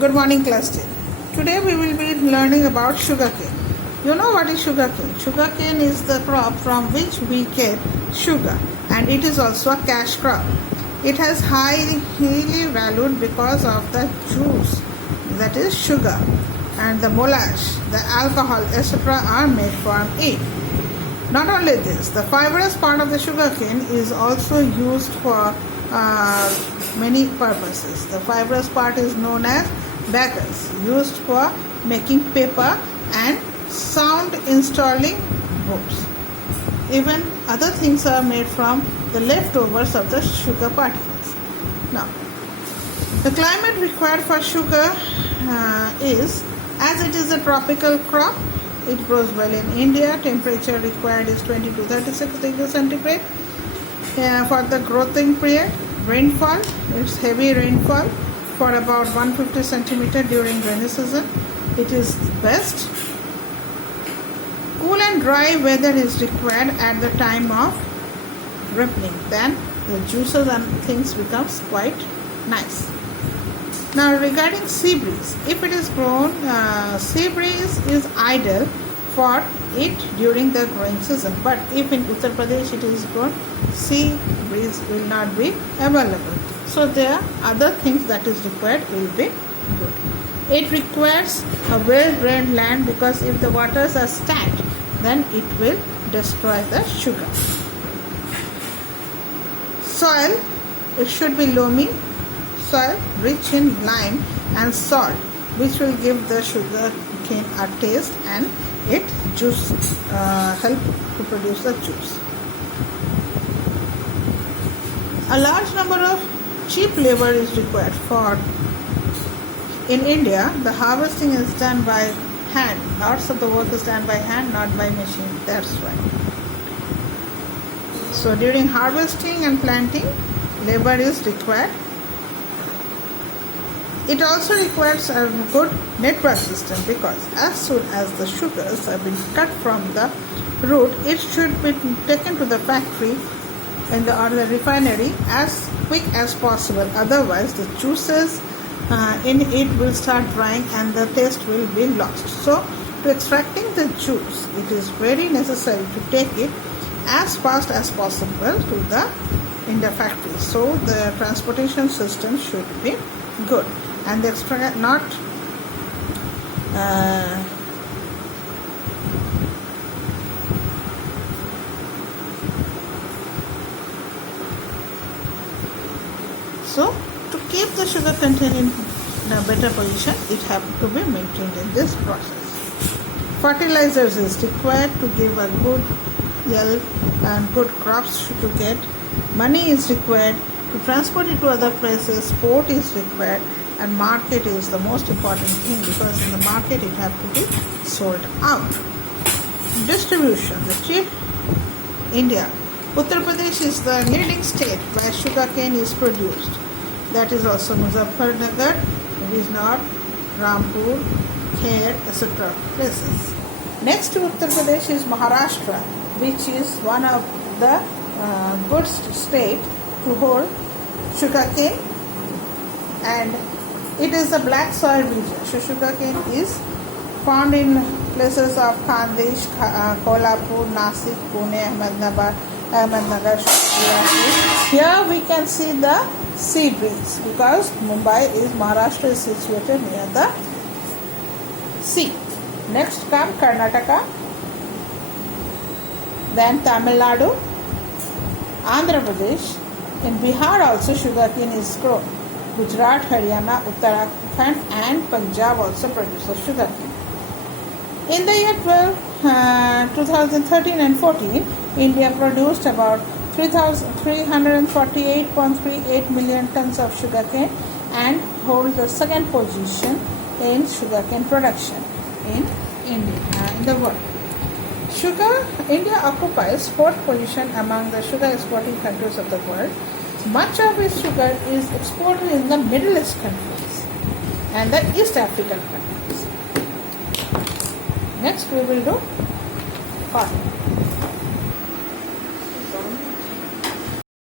Good morning, class 10. Today we will be learning about sugarcane. You know what is sugarcane? Sugarcane is the crop from which we get sugar, and it is also a cash crop. It has highly valued because of the juice, that is sugar, and the molasses, the alcohol, etc. are made from it. Not only this, the fibrous part of the sugarcane is also used for many purposes. The fibrous part is known as bagasse, used for making paper and sound installing boards. Even other things are made from the leftovers of the sugar particles. Now, the climate required for sugar is, as it is a tropical crop, it grows well in India. Temperature required is 20 to 36 degrees centigrade. For the growing period, rainfall, it's heavy rainfall for about 150 centimeter during rainy season. It is best. Cool and dry weather is required at the time of ripening. Then the juices and things becomes quite nice. Now regarding sea breeze, if it is grown, sea breeze is ideal for it during the growing season. But if in Uttar Pradesh it is grown, sea breeze will not be available. So there are other things that is required will be good. It requires a well-drained land, because if the waters are stagnant, then it will destroy the sugar. Soil, it should be loamy soil rich in lime and salt, which will give the sugar cane a taste and it juice help to produce the juice. A large number of cheap labor is required for. In India, the harvesting is done by hand. Lots of the work is done by hand, not by machine. That's why. So during harvesting and planting, labor is required. It also requires a good network system, because as soon as the sugars have been cut from the root, it should be taken to the factory or the refinery as quick as possible. Otherwise, the juices in it will start drying and the taste will be lost. So, to extracting the juice, it is very necessary to take it as fast as possible in the factory. So, the transportation system should be good. And the extract not so to keep the sugar content in a better position, it has to be maintained in this process. Fertilizers is required to give a good yield and good crops to get. Money is required to transport it to other places. Port is required. And market is the most important thing, because in the market it has to be sold out. Distribution. The chief India. Uttar Pradesh is the leading state where sugarcane is produced. That is also Muzaffarnagar, Bijnor, Rampur, Kher, etc. places. Next to Uttar Pradesh is Maharashtra, which is one of the good state to hold sugarcane, and it is a black soil region. So sugarcane is found in places of Khandesh, Kolhapur, Nasik, Pune, Ahmednagar. Here we can see the sea breeze, because Maharashtra is situated near the sea. Next come Karnataka, then Tamil Nadu, Andhra Pradesh. In Bihar also sugarcane is grown. Gujarat, Haryana, Uttarakhand and Punjab also produces sugarcane. In the year 2013 and 14, India produced about 348.38 million tons of sugarcane and hold the second position in sugarcane production in India, in the world. India occupies fourth position among the sugar exporting countries of the world. Much of its sugar is exported in the Middle East countries and the East African countries. Next we will do cotton.